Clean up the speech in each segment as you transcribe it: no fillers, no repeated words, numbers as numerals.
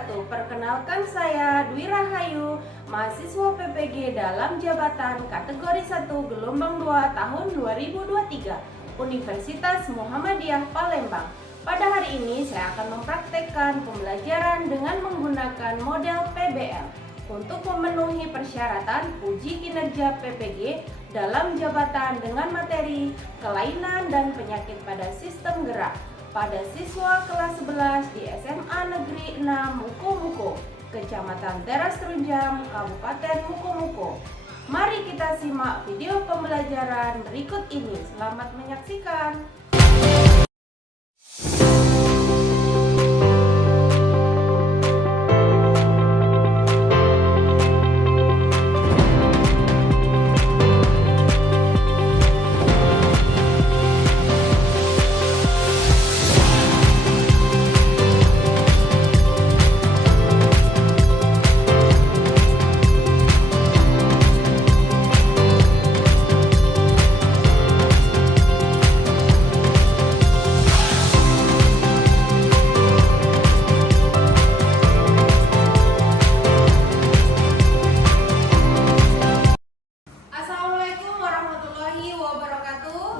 wabarakatuh. Perkenalkan saya Dwi Rahayu, mahasiswa PPG dalam jabatan kategori 1 gelombang 2 tahun 2023 Universitas Muhammadiyah Palembang. Pada hari ini saya akan mempraktekkan pembelajaran dengan menggunakan model PBL untuk memenuhi persyaratan uji kinerja PPG dalam jabatan dengan materi kelainan dan penyakit pada sistem gerak pada siswa kelas 11 di SMA Negeri 6 Muko-Muko, Kecamatan Teras Trunjang, Kabupaten Muko-Muko. Mari kita simak video pembelajaran berikut ini. Selamat menyaksikan.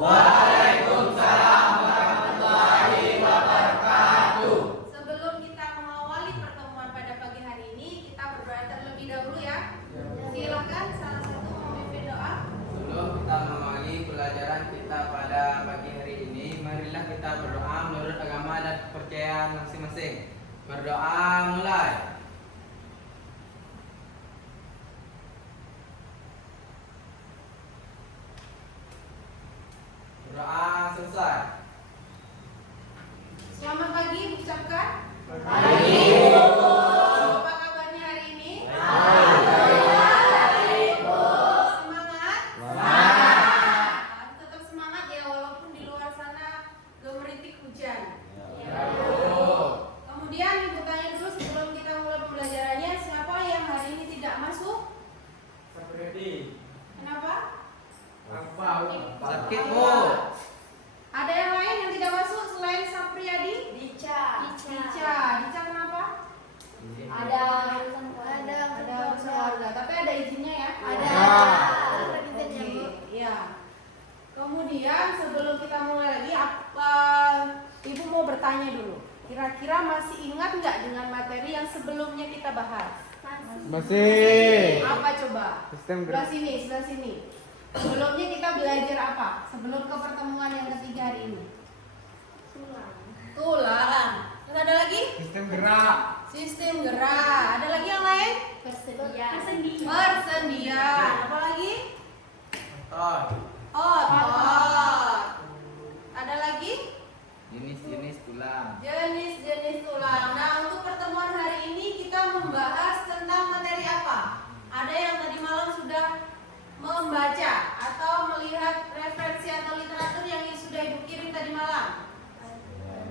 Waalaikumsalam warahmatullahi wabarakatuh. Sebelum kita mengawali pertemuan pada pagi hari ini, kita berdoa terlebih dahulu ya. Silakan salah satu memimpin doa. Sebelum kita mengawali pelajaran kita pada pagi hari ini, marilah kita berdoa menurut agama dan kepercayaan masing-masing. Berdoa mulai. Doa selesai. Selamat pagi, ucapkan. Pagi. Apa kabarnya hari ini? Semangat. Harus tetap semangat ya, walaupun di luar sana gemeritik hujan. Kemudian ibu tanya dulu sebelum kita mulai pembelajarannya, siapa yang hari ini tidak masuk? Seperti Kenapa? sakit bu. Ada yang lain yang tidak masuk selain Sapriyadi? Dica. Dica kenapa? Ada Ada urusan keluarga, tapi ada izinnya ya? Ada. Oke, iya. Kemudian sebelum kita mulai lagi, ibu mau bertanya dulu. Kira-kira masih ingat nggak dengan materi yang sebelumnya kita bahas? Masih. Apa coba? Sistem Sebelah sini. Sebelumnya kita belajar apa? Sebelum ke pertemuan yang ketiga hari ini. Tulang. Terus ada lagi? sistem gerak. Sistem gerak. Ada lagi yang lain? Persendian. Apa lagi? Otot. Ada lagi? Jenis-jenis tulang. Jenis-jenis tulang. Nah, untuk pertemuan hari ini kita membahas tentang materi apa? Ada yang tadi malam sudah membaca atau melihat referensi atau literatur yang sudah ibu kirim tadi malam?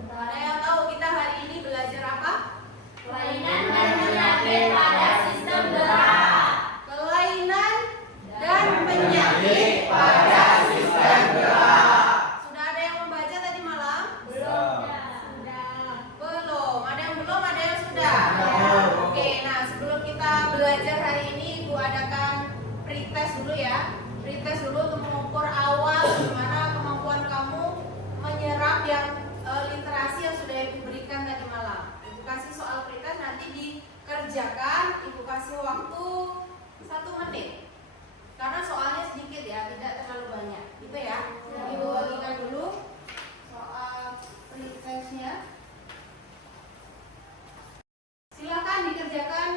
Ada yang tahu kita hari ini belajar apa? Kelainan dan penyakit pada sistem gerak. Kelainan dan penyakit pada sistem gerak. Sudah ada yang membaca tadi malam? Belum. Ada yang belum, ada yang sudah. Oke, nah sebelum kita belajar hari ini, ibu adakan pretest dulu ya. Pretest dulu untuk mengukur awal gimana kemampuan kamu menyerap yang literasi yang sudah ibu berikan tadi malam. Ibu kasih soal pretest, nanti dikerjakan. Ibu kasih waktu 1 menit. Karena soalnya sedikit ya, tidak terlalu banyak. Gitu ya. Ibu bagikan dulu soal pretestnya. Silakan dikerjakan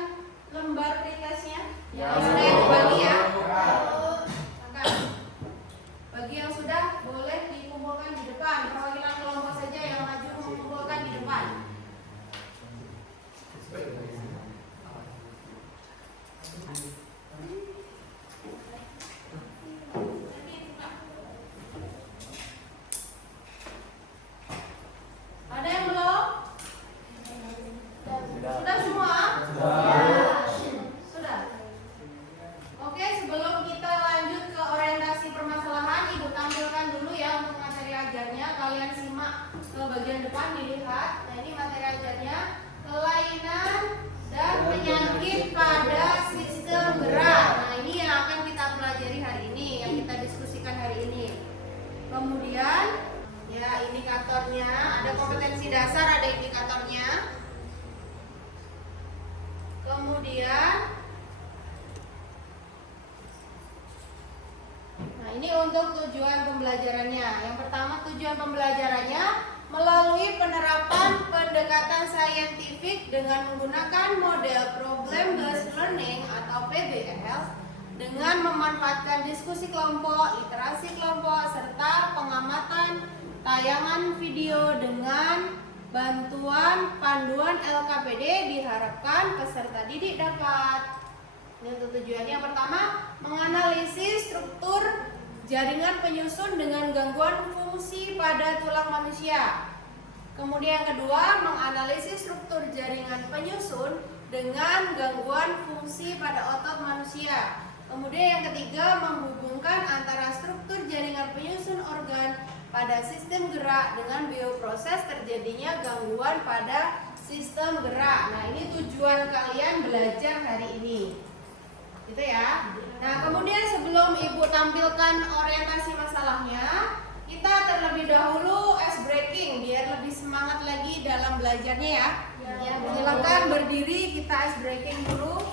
lembar pretestnya. Yang sudah ibu bagi ya. Silakan. Bagi yang sudah boleh dikumpulkan di depan. Perwakilan kelompok saja yang maju mengumpulkan di depan. Ada yang belum? Sudah semua? Sudah. Oke, sebelum kita lanjut ke orientasi permasalahan, ibu tampilkan dulu ya untuk materi ajarnya. Kalian simak ke bagian depan, dilihat. Nah, ini materi ajarnya. Kelainan Kemudian, nah ini untuk tujuan pembelajarannya. Yang pertama, tujuan pembelajarannya melalui penerapan pendekatan saintifik dengan menggunakan model problem based learning atau PBL dengan memanfaatkan diskusi kelompok, literasi kelompok, serta pengamatan tayangan video dengan bantuan panduan LKPD. Diharapkan peserta didik dapat, ini untuk tujuannya. Yang pertama, menganalisis struktur jaringan penyusun dengan gangguan fungsi pada tulang manusia. Kemudian yang kedua, menganalisis struktur jaringan penyusun dengan gangguan fungsi pada otot manusia. Kemudian yang ketiga, menghubungkan antara struktur jaringan penyusun organ pada sistem gerak dengan bioproses terjadinya gangguan pada sistem gerak. Nah, ini tujuan kalian belajar hari ini. Gitu ya. Nah, kemudian sebelum Ibu tampilkan orientasi masalahnya, kita terlebih dahulu ice breaking biar lebih semangat lagi dalam belajarnya ya. Silakan berdiri, kita ice breaking dulu.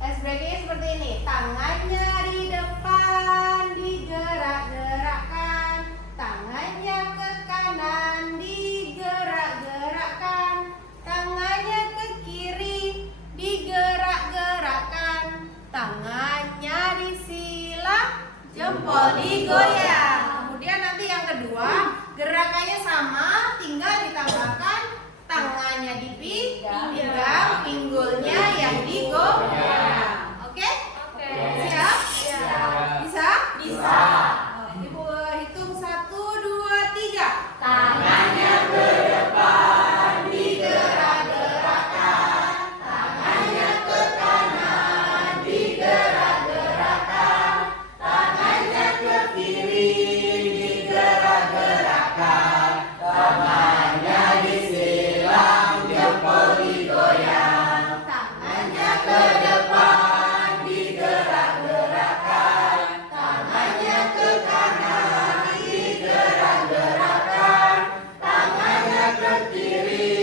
Ice breaking seperti ini. Tangannya di depan digerak-gerakkan, tangannya ke kanan digerak-gerakkan, tangannya ke kiri digerak-gerakkan, tangannya disilang, jempol digoyang. Kemudian nanti yang kedua, gerakannya sama, tinggal ditambahkan tangannya dipinggang, pinggulnya yang digoyang. Oke? Siap? Bisa? Bisa. Ibu hitung 1, 2, 3. Tangannya ke depan Digerak-gerakkan, tangannya ke kanan digerak-gerakkan, tangannya ke kiri digerak-gerakkan, tangannya disilang, jempol digoyang, tangannya ke depan digerak-gerakkan, tangannya ke kanan digerak-gerakkan, tangannya ke kiri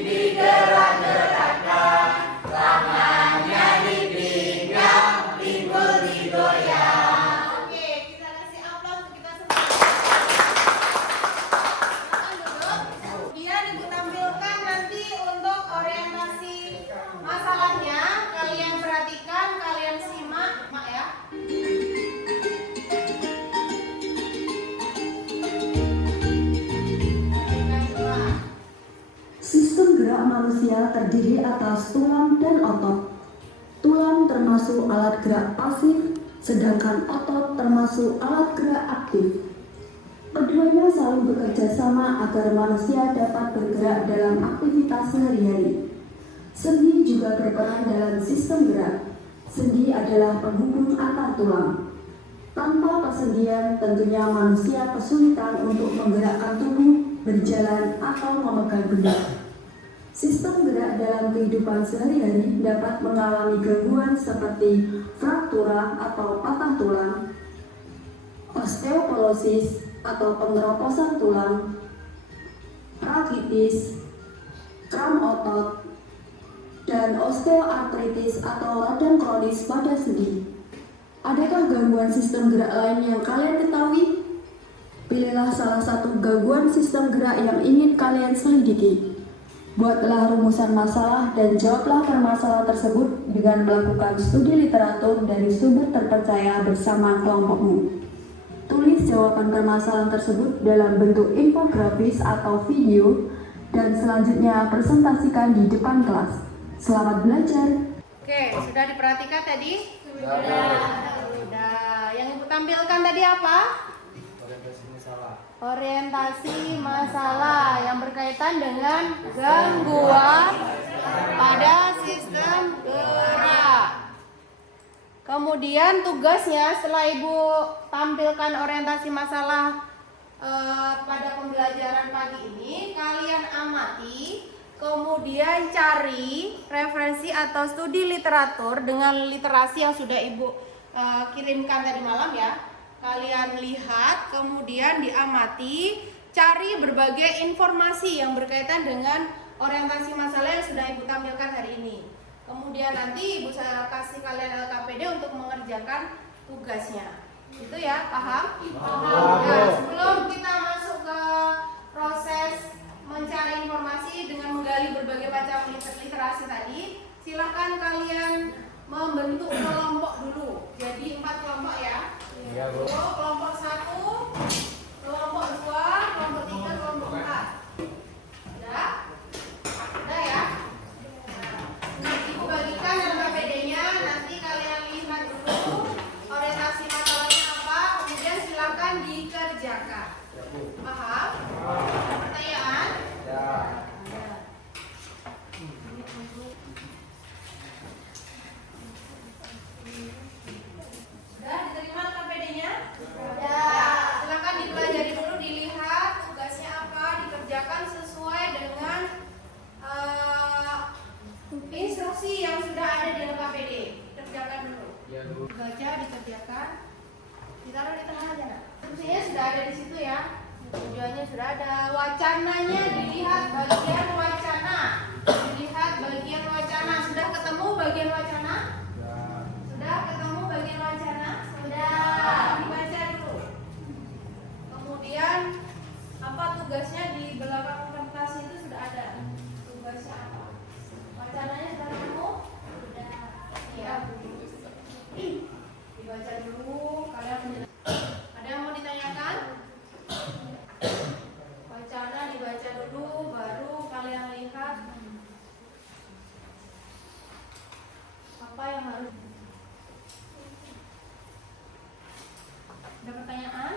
digerak-gerakkan, tangannya dipinggang, pinggul digoyang. Oke, kita kasih aplaus untuk kita semua. Silakan duduk. Kemudian Ibu tampilkan nanti untuk orientasi masalahnya. Kalian perhatikan, kalian simak, Mak ya. Sistem gerak manusia terdiri atas tulang dan otot. Tulang termasuk alat gerak pasif, sedangkan otot termasuk alat gerak aktif. Keduanya selalu bekerja sama agar manusia dapat bergerak dalam aktivitas sehari-hari. Sendi juga berperan dalam sistem gerak. Sendi adalah penghubung antar tulang. Tanpa persendian, tentunya manusia kesulitan untuk menggerakkan tubuh, berjalan, atau memegang benda. Sistem gerak dalam kehidupan sehari-hari dapat mengalami gangguan seperti fraktura atau patah tulang, osteoporosis atau pengeroposan tulang, rakitis, kram otot, dan osteoartritis atau radang kronis pada sendi. Adakah gangguan sistem gerak lain yang kalian ketahui? Pilihlah salah satu gangguan sistem gerak yang ingin kalian selidiki. Buatlah rumusan masalah dan jawablah permasalahan tersebut dengan melakukan studi literatur dari sumber terpercaya bersama kelompokmu. Tulis jawaban permasalahan tersebut dalam bentuk infografis atau video dan selanjutnya presentasikan di depan kelas. Selamat belajar. Oke, sudah diperhatikan tadi? Sudah. Yang Ibu tampilkan tadi apa? Orientasi masalah yang berkaitan dengan gangguan pada sistem gerak. Kemudian tugasnya setelah Ibu tampilkan orientasi masalah pada pembelajaran pagi ini, kalian amati, kemudian cari referensi atau studi literatur dengan literasi yang sudah Ibu kirimkan tadi malam ya. Kalian lihat, kemudian diamati, cari berbagai informasi yang berkaitan dengan orientasi masalah yang sudah Ibu tampilkan hari ini. Kemudian nanti Ibu saya kasih kalian LKPD untuk mengerjakan tugasnya. Itu ya, paham? Paham. Ya, sebelum kita masuk ke proses mencari informasi dengan menggali berbagai macam literasi tadi, silakan kalian membentuk kelompok dulu. Jadi 4 kelompok ya. Iya, Bu. Kelompok 1, kelompok 2, kelompok 3, kelompok 4. Sudah? Sudah ya? Nah, Ibu bagikan LKPD-nya, nanti kalian lihat dulu orientasi masalahnya apa, kemudian silakan dikerjakan. Paham? Pertanyaan? Ya. Sudah diterima LKPD-nya? Sudah. Silakan dipelajari dulu, dilihat tugasnya apa, dikerjakan sesuai dengan instruksi yang sudah ada di LKPD. Kerjakan dulu. Ya, Bu. Baca, dikerjakan. Ditaruh di tengah aja, nak. Instruksinya sudah ada di situ ya. Tujuannya sudah ada. Wacananya dilihat bagian wacana. Dilihat bagian wacana. Sudah ketemu bagian wacana? Sudah ketemu bagian wacana? Sudah. Dibaca dulu. Kemudian apa tugasnya di belakang kertas itu sudah ada. Tugasnya apa? Wacananya sudah ketemu? Sudah. Iya. Dibaca dulu. Kalian menjelaskan. Ada yang mau ditanyakan? Wacana dibaca dulu, baru kalian lihat apa yang harus. Ada pertanyaan?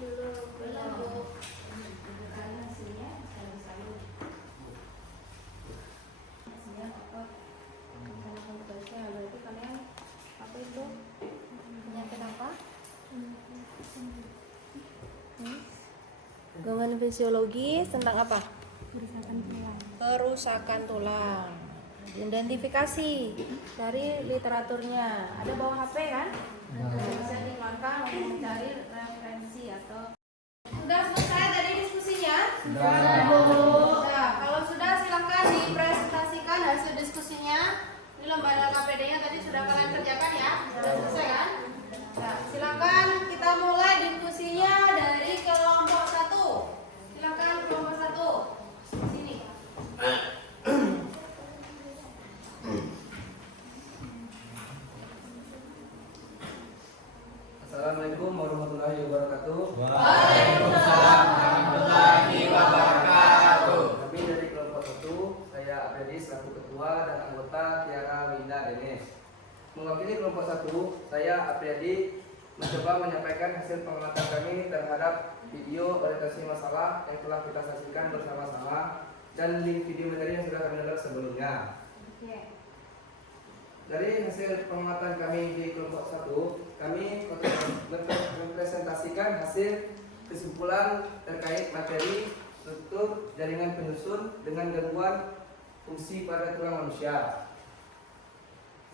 Belum. Kalian hasilnya selalu. Hasilnya apa? Misalkan tugasnya berarti kalian apa itu? Penyakit apa? Gangguan fisiologis tentang apa? Kerusakan tulang. Identifikasi dari literaturnya. Ada bawa HP kan? Bisa dikeluarkan untuk mencari referensi atau. Sudah selesai tadi diskusinya? Sudah. Kalau sudah silakan dipresentasikan hasil diskusinya. Ini lembar LKPD-nya tadi sudah kalian kerjakan ya? Sudah selesai kan? Nah, silakan kita mulai diskusinya dari kelompok 1. Silakan kelompok 1. Sini. Assalamualaikum warahmatullahi wabarakatuh. Waalaikumsalam warahmatullahi wabarakatuh. Kami dari kelompok 1, saya Apriyadi selaku ketua dan anggota Tiara Winda Denis. Mewakili kelompok 1, saya Apriyadi mencoba menyampaikan hasil pengamatan kami terhadap video orientasi masalah yang telah kita saksikan bersama-sama dan link video materi yang sudah kami download sebelumnya. Dari hasil pengamatan kami di kelompok 1, kami mempresentasikan hasil kesimpulan terkait materi struktur jaringan penyusun dengan gangguan fungsi pada tulang manusia.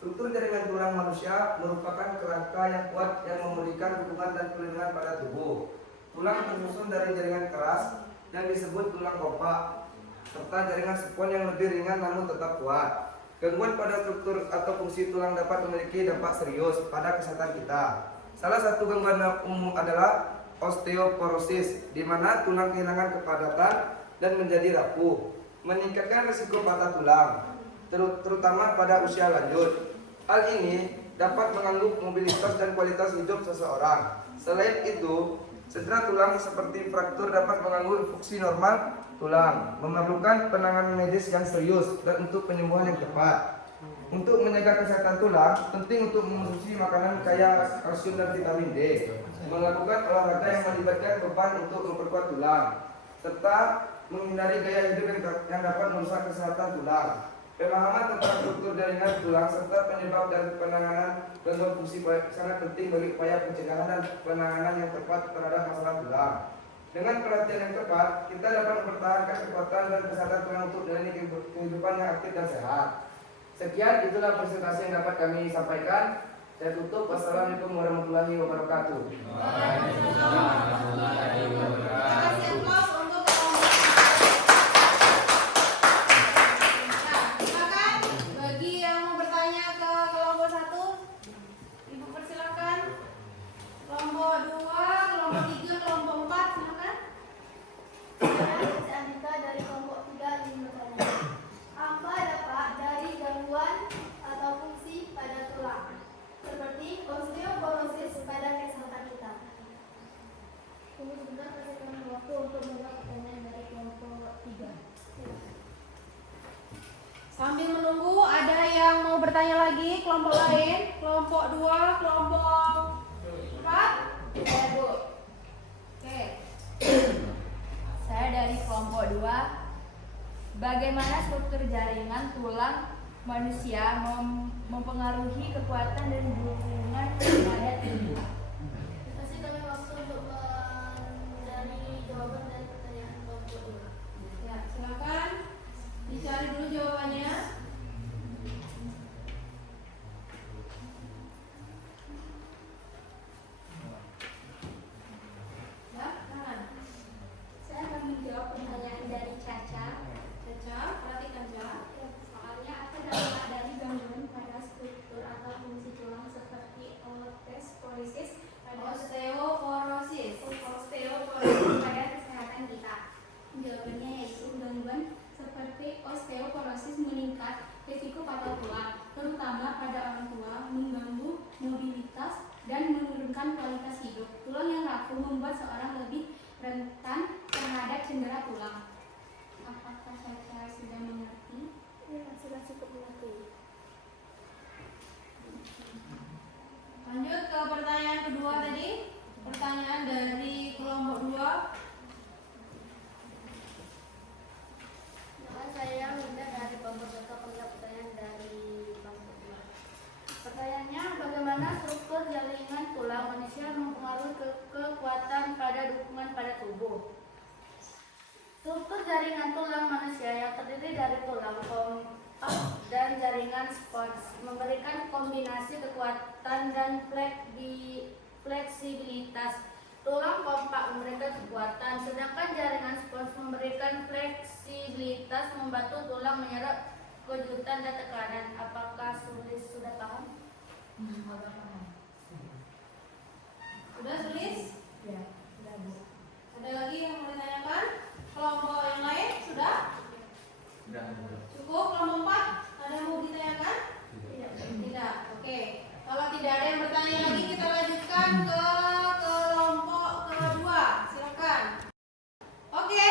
Struktur jaringan tulang manusia merupakan kerangka yang kuat yang memberikan dukungan dan perlindungan pada tubuh. Tulang tersusun dari jaringan keras yang disebut tulang kompak, serta jaringan spons yang lebih ringan namun tetap kuat. Gangguan pada struktur atau fungsi tulang dapat memiliki dampak serius pada kesehatan kita. Salah satu gangguan umum adalah osteoporosis, di mana tulang kehilangan kepadatan dan menjadi rapuh, meningkatkan risiko patah tulang, terutama pada usia lanjut. Hal ini dapat mengganggu mobilitas dan kualitas hidup seseorang. Selain itu, cedera tulang seperti fraktur dapat mengganggu fungsi normal tulang, memerlukan penanganan medis yang serius dan untuk penyembuhan yang cepat. Untuk menjaga kesehatan tulang, penting untuk mengonsumsi makanan kaya kalsium dan vitamin D, melakukan olahraga yang melibatkan beban untuk memperkuat tulang, serta menghindari gaya hidup yang dapat merusak kesehatan tulang. Pemahaman tentang struktur jaringan tulang serta penyebab dan penanganan gangguan fungsi sangat penting bagi upaya pencegahan dan penanganan yang tepat terhadap masalah tulang. Dengan perhatian yang tepat, kita dapat mempertahankan kekuatan dan kesehatan tulang untuk menjalani kehidupan yang aktif dan sehat. Sekian, itulah presentasi yang dapat kami sampaikan. Saya tutup. Wassalamualaikum warahmatullahi wabarakatuh. Waalaikumsalam warahmatullahi wabarakatuh. Terima kasih atas untuk kelompok. Nah, silakan Sambil menunggu, ada yang mau bertanya lagi? Kelompok lain? Kelompok 2, kelompok 4? Saya Bu. Oke. Saya dari kelompok 2. Bagaimana struktur jaringan tulang manusia mempengaruhi kekuatan dan dukungan pada tubuh? Kasih kami waktu untuk mencari jawaban dari pertanyaan kelompok 2. Ya, silakan dicari dulu jawabannya. Ya, tangan. Saya akan menjawab pertanyaan dari Caca. Caca, perhatikan Caca. Soalnya apa dampak dari gangguan pada struktur atau fungsi tulang seperti osteoporosis pada kesehatan kita? Jawabannya yaitu gangguan seperti osteoporosis meningkat risiko patah tulang, terutama pada orang tua, mengganggu mobilitas dan menurunkan kualitas hidup. Tulang yang rapuh membuat seorang lebih rentan terhadap cedera tulang. Apakah saya sudah mengerti? Ya, sudah cukup mengerti. Lanjut ke pertanyaan kedua tadi. Pertanyaan dari kelompok 2. Saya minta dari kelompok satu pertanyaan dari kelompok 2. Pertanyaannya, bagaimana struktur jaringan tulang manusia mempengaruhi kekuatan pada dukungan pada tubuh? Struktur jaringan tulang manusia yang terdiri dari tulang kompak dan jaringan spons memberikan kombinasi kekuatan dan fleksibilitas. Tulang kompak memberikan kekuatan, sedangkan jaringan spons memberikan fleksibilitas, membantu tulang menyerap kejutan dan tekanan. Apakah sudah paham? Sudah tulis? Ya, sudah Bu. Ada lagi yang mau ditanyakan? Kelompok yang lain sudah? Cukup? Kelompok 4? Ada yang mau ditanyakan? Tidak. Oke. Kalau tidak ada yang bertanya lagi, kita lanjutkan ke kelompok kedua. Silakan. Oke.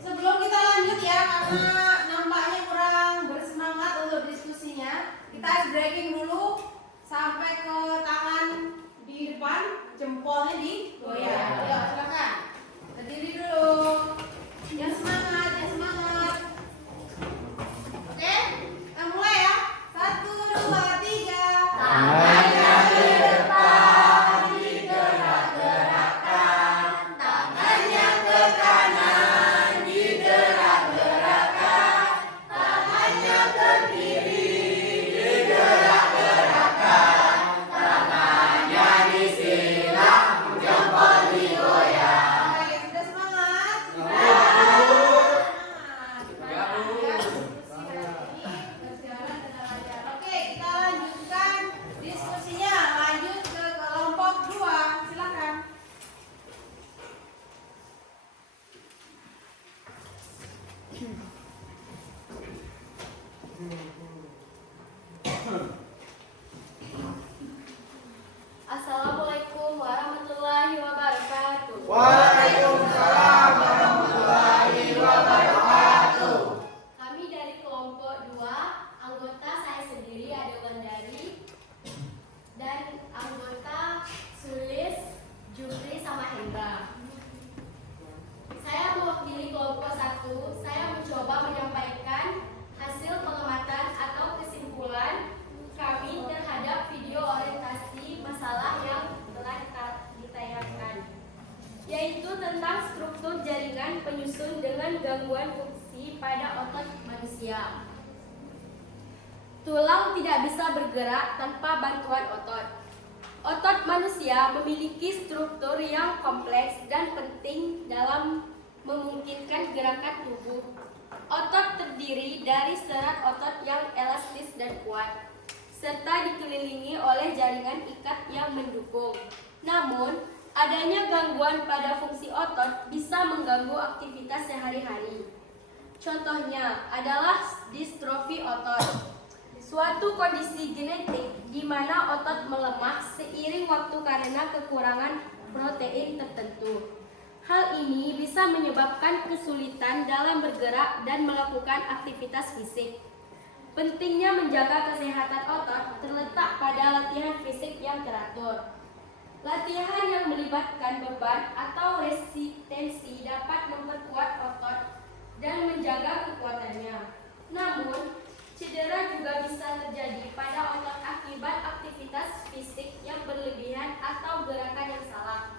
Sebelum kita lanjut ya, karena nampaknya kurang bersemangat untuk diskusinya, kita ice breaking dulu sampai ke tangan di depan, jempolnya digoyang. Ayo, silakan. Berdiri dulu. Yang semangat, yang semangat. Oke, kita mulai ya. 1, 2, 3. Tangannya ke depan, digerak-gerakkan. Tangannya ke kanan, digerak-gerakkan. Tangannya ke kiri, digerak-gerakkan. Tangannya disilang, jempol digoyang. Oke, sudah semangat? Oke, kita lanjutkan diskusinya. Lanjut ke kelompok 2. Silakan. Assalamualaikum warahmatullahi wabarakatuh. Waalaikumsalam warahmatullahi wabarakatuh. Kami dari kelompok 2, anggota saya sendiri ada Wandari dan anggota Sulis, Jupri sama Hendra. Saya mewakili kelompok 1. Saya mencoba menyampaikan hasil pengamatan atau kesimpulan kami terhadap video orientasi masalah yang telah ditayangkan, yaitu tentang struktur jaringan penyusun dengan gangguan fungsi pada otot manusia. Tulang tidak bisa bergerak tanpa bantuan otot. Otot manusia memiliki struktur yang kompleks dan penting dalam memungkinkan gerakan tubuh. Otot terdiri dari serat otot yang elastis dan kuat, serta dikelilingi oleh jaringan ikat yang mendukung. Namun, adanya gangguan pada fungsi otot bisa mengganggu aktivitas sehari-hari. Contohnya adalah distrofi otot, suatu kondisi genetik di mana otot melemah seiring waktu karena kekurangan protein tertentu. Hal ini bisa menyebabkan kesulitan dalam bergerak dan melakukan aktivitas fisik. Pentingnya menjaga kesehatan otot terletak pada latihan fisik yang teratur. Latihan yang melibatkan beban atau resistensi dapat memperkuat otot dan menjaga kekuatannya. Namun, cedera juga bisa terjadi pada otot akibat aktivitas fisik yang berlebihan atau gerakan yang salah.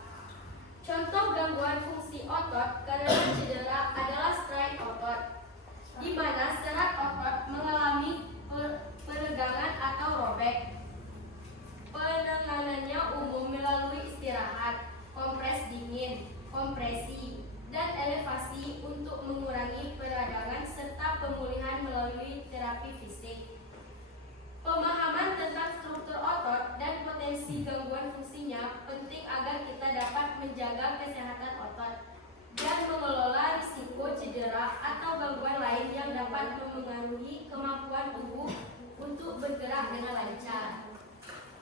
Contoh gangguan fungsi otot karena cedera adalah strain otot, di mana serat otot mengalami peregangan atau robek. Penanganannya umum melalui istirahat, kompres dingin, kompresi, dan elevasi untuk mengurangi peradangan serta pemulihan melalui terapi fisik. Pemahaman tentang struktur otot dan potensi gangguan fungsinya penting agar kita dapat menjaga kesehatan otot dan mengelola risiko cedera atau gangguan lain yang dapat memengaruhi kemampuan tubuh untuk bergerak dengan lancar.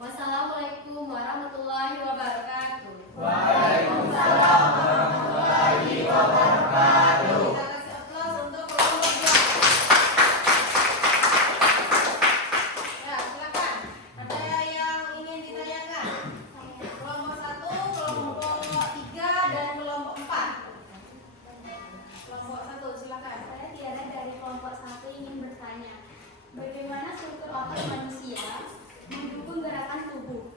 Wassalamualaikum warahmatullahi wabarakatuh. Waalaikumsalam warahmatullahi wabarakatuh. Kita kasih aplaus untuk kelompok 2. Ya, silakan. Ada yang ingin ditanyakan? Kelompok 1, kelompok 3, dan kelompok 4. Kelompok 1, silakan. Saya Tiara dari kelompok 1 ingin bertanya, bagaimana struktur otot manusia mendukung gerakan tubuh?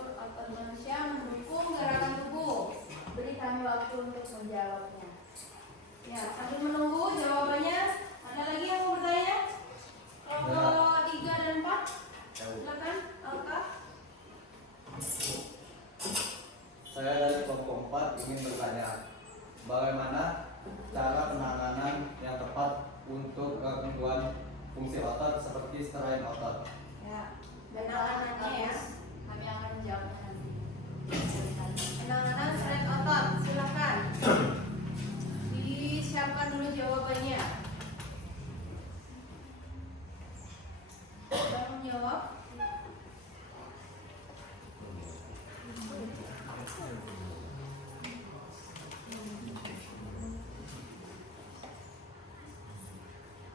Otot manusia mendukung gerakan tubuh. Beri kami waktu untuk menjawabnya. Ya, sambil menunggu jawabannya, ada lagi yang mau bertanya? Kelompok 3 dan 4, silakan, Alka. Saya dari kelompok 4 ingin bertanya, bagaimana cara penanganan yang tepat untuk gangguan fungsi otot seperti strain otot? Ya, penanganannya ya. Kami akan menjawabnya nanti. Penanganan strain otot, silakan. Disiapkan dulu jawabannya. Sudah menjawab?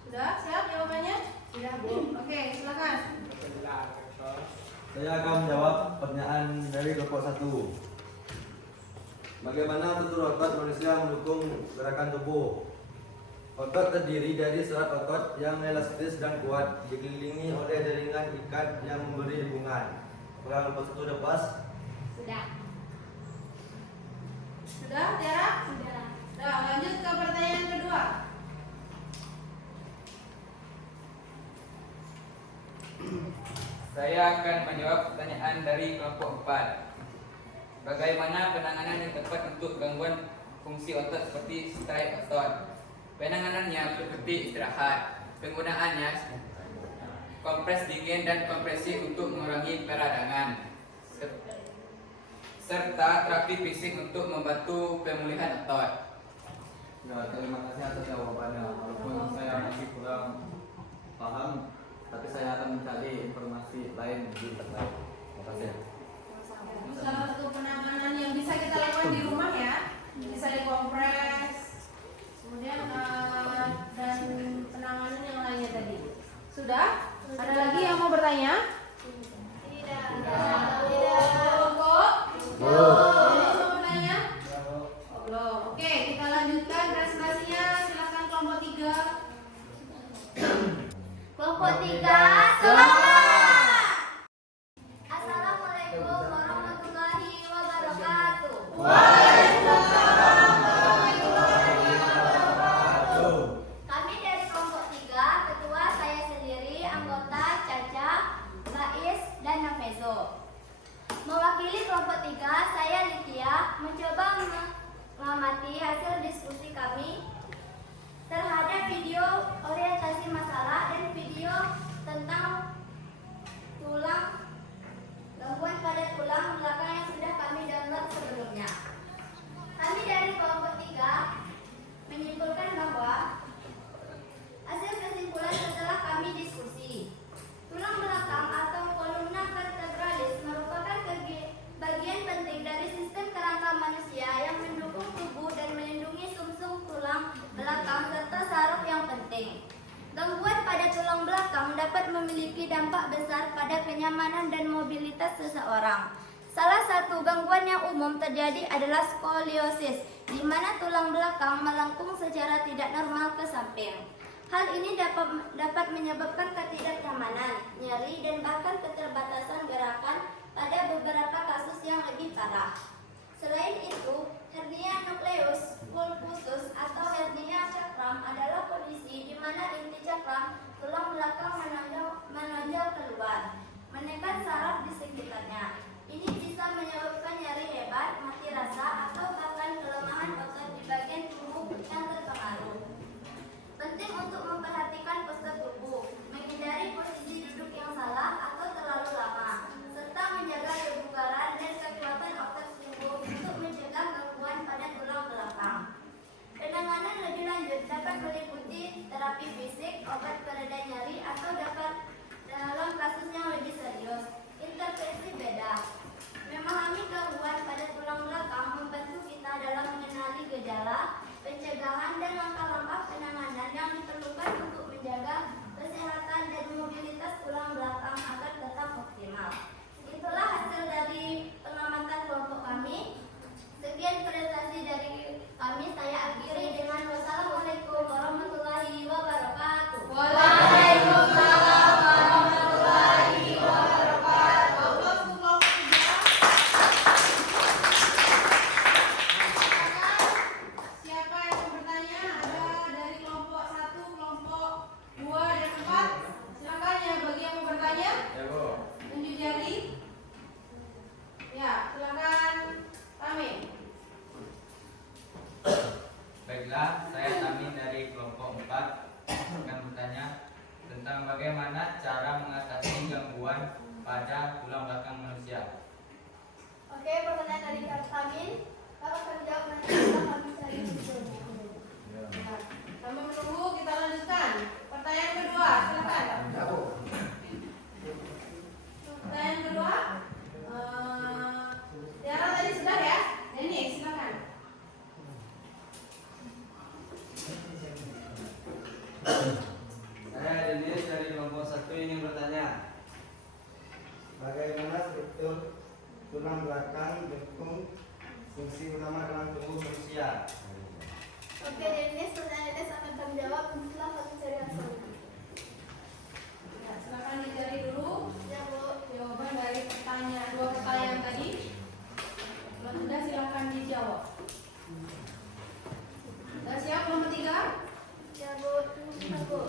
Sudah siap jawabannya? Sudah, Bu. Oke, silakan. Saya akan menjawab pertanyaan dari kelompok 1. Bagaimana struktur otot manusia mendukung gerakan tubuh? Otot terdiri dari serat otot yang elastis dan kuat, dikelilingi oleh jaringan ikat yang memberi hubungan. Apakah kelompok 1 sudah pas? Sudah. Sudah, Tiara? Sudah. Nah, lanjut ke pertanyaan kedua. Saya akan menjawab pertanyaan dari kelompok 4. Bagaimana penanganan yang tepat untuk gangguan fungsi otot seperti strain otot? Penanganannya seperti istirahat, penggunaannya kompres dingin dan kompresi untuk mengurangi peradangan, serta terapi fisik untuk membantu pemulihan otot. Ya, terima kasih atas jawabannya. Walaupun saya masih kurang paham, tapi saya akan mencari informasi lain di internet. Terima kasih. Salah satu penanganan yang bisa kita lakukan di rumah ya, bisa dikompres, kemudian dan penanganan yang lainnya tadi. Sudah? Ada lagi yang mau bertanya? Tidak. Kelompok? Belum mau bertanya? Oh, belum. Oke, kita lanjutkan presentasinya. Silakan kelompok 3. Kelompok 3, semangat! Assalamualaikum warahmatullahi wabarakatuh. Kami dari kelompok 3, ketua saya sendiri, anggota Caca, Bais, dan Nafezo. Mewakili kelompok 3, saya Litya mencoba mengamati hasil diskusi kami terhadap video orientasi masalah dan video tentang gangguan pada tulang belakang yang sudah kami download sebelumnya. Kami dari kelompok 3 menyimpulkan bahwa hasil kesimpulan setelah kami diskusi, tulang belakang atau kolumna vertebralis merupakan bagian penting dari sistem kerangka manusia yang mendukung tubuh dan melindungi sumsum tulang belakang serta saraf yang penting. dampak besar pada kenyamanan dan mobilitas seseorang. Salah satu gangguan yang umum terjadi adalah skoliosis, di mana tulang belakang melengkung secara tidak normal ke samping. Hal ini dapat menyebabkan ketidaknyamanan, nyeri, dan bahkan keterbatasan gerakan pada beberapa kasus yang lebih parah. Selain itu, hernia nukleus pulposus atau hernia cakram adalah kondisi di mana inti cakram tulang belakang menonjol keluar, menekan saraf di sekitarnya. Ini bisa menyebabkan nyeri hebat, mati rasa, atau bahkan kelemahan otot di bagian tubuh yang terpengaruh. Penting untuk memperhatikan postur tubuh, menghindari posisi duduk yang salah atau terlalu lama, serta menjaga kebugaran dan kekuatan otot tubuh untuk mencegah gangguan pada tulang belakang. Penanganan lebih lanjut dapat meliputi terapi fisik, obat pereda nyeri, atau dapat dalam kasus yang lebih serius, intervensi beda. Memahami gangguan pada tulang belakang membantu kita dalam mengenali gejala, pencegahan, dan langkah-langkah penanganan yang diperlukan untuk menjaga kesehatan dan mobilitas tulang belakang agar tetap optimal. Itulah hasil dari pengamatan kelompok kami. Sekian presentasi dari kami. Saya akhiri dengan wassalamualaikum warahmatullahi wabarakatuh. Waalaikumsalam warahmatullahi wabarakatuh. Siapa yang mau bertanya? Ada dari kelompok 1, kelompok 2, dan 4. Silakan ya, bagi yang mau bertanya. Ya, Bu. Tunjuk jari. Ya, silakan Amin. Baiklah, saya Tamin dari kelompok 4 akan bertanya tentang bagaimana cara mengatasi gangguan pada tulang belakang manusia. Oke, pertanyaan dari Kak Amin. Kalau akan jawab nanti kita akan mencari videonya. Sambil menunggu kita lanjutkan. Pertanyaan kedua, silakan. Pertanyaan kedua. Tiara tadi sudah ya? Denny, silakan. Saya Denis dari kelompok 1 ingin bertanya, bagaimana struktur tulang belakang mendukung fungsi utama dalam tubuh manusia? Oke, Dennis, pertanyaan Dennis akan kami jawab. Setelah kami cari hasilnya. Ya, silakan dicari dulu Ya, Bu. jawaban dari dua pertanyaan tadi. Kalau sudah silakan dijawab. Sudah siap nomor 3? Ya, Bu. Ya, Bu.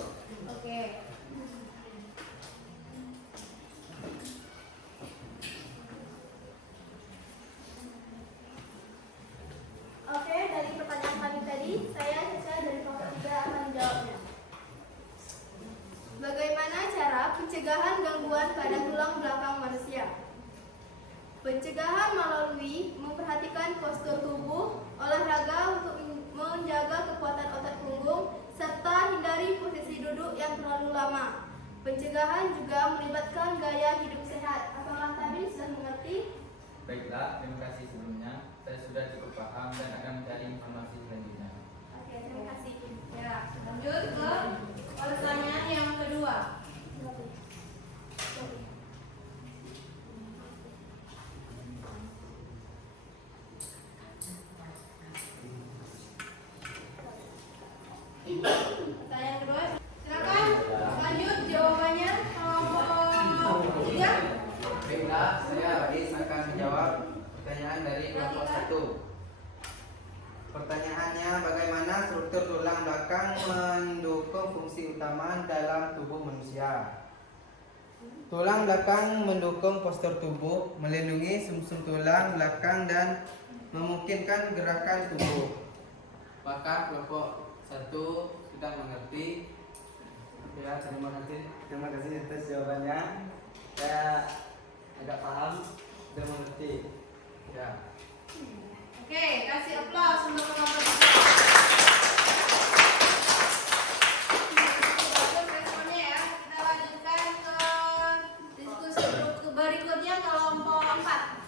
Oke. Oke, dari pertanyaan kami tadi, saya dari kelompok 3 akan menjawabnya. Bagaimana cara pencegahan gangguan pada tulang belakang manusia? Pencegahan melalui memperhatikan postur tubuh, olahraga untuk menjaga kekuatan otot punggung, serta hindari posisi duduk yang terlalu lama. Pencegahan juga melibatkan gaya hidup sehat. Apakah kami sudah mengerti? Baiklah, terima kasih sebelumnya. Saya sudah cukup paham dan akan mencari informasi selanjutnya. Oke, terima kasih. Ya, lanjut ke pertanyaan yang kedua. Pertanyaan kedua, silakan lanjut jawabannya. Kelompok 3. Baiklah, saya Aris akan menjawab pertanyaan dari kelompok 1. Pertanyaannya, bagaimana struktur tulang belakang mendukung fungsi utama dalam tubuh manusia? Tulang belakang mendukung postur tubuh, melindungi sumsum tulang belakang dan memungkinkan gerakan tubuh. Maka kelompok 1 sudah mengerti. Ya, terima kasih atas jawabannya. Saya agak paham dan mengerti. Ya. Oke, kasih aplaus untuk kelompok 3. Bagus responnya ya. Kita lanjutkan ke diskusi berikutnya kelompok 4.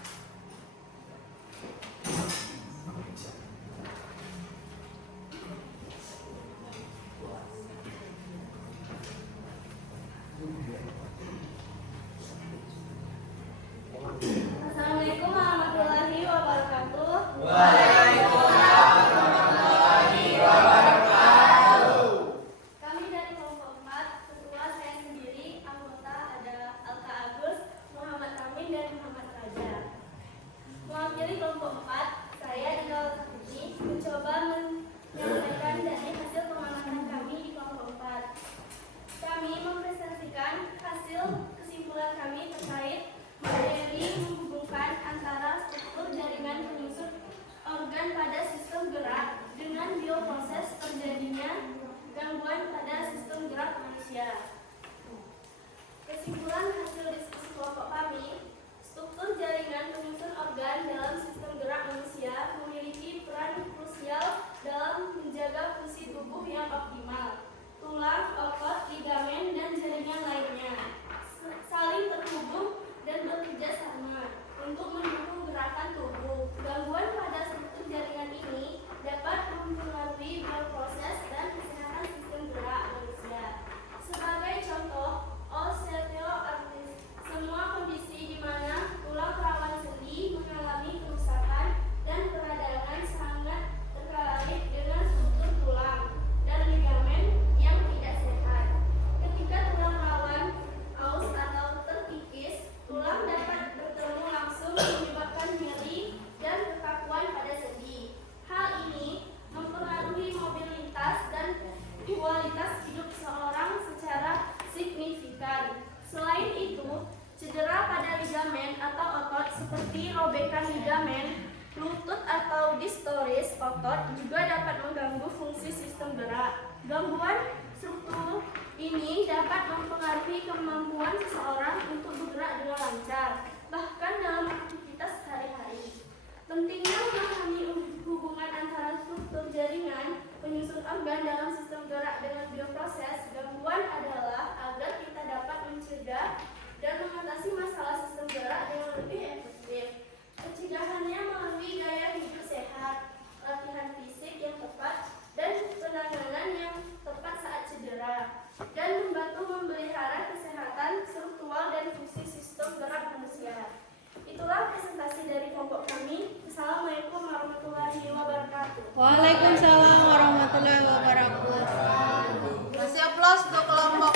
sistem gerak. Gangguan struktur ini dapat mempengaruhi kemampuan seseorang untuk bergerak dengan lancar, bahkan dalam aktivitas sehari-hari. Pentingnya memahami hubungan antara struktur jaringan penyusun organ dalam sistem gerak dengan bioproses gangguan adalah agar kita dapat mencegah dan mengatasi masalah sistem gerak dengan lebih efektif. Pencegahannya melalui gaya hidup sehat, latihan fisik yang tepat, dan penanganan yang tepat saat cedera, dan membantu memelihara kesehatan struktural dan fungsi sistem gerak manusia. Itulah presentasi dari kelompok kami. Assalamualaikum warahmatullahi wabarakatuh. Waalaikumsalam warahmatullahi wabarakatuh. Masih aplaus untuk kelompok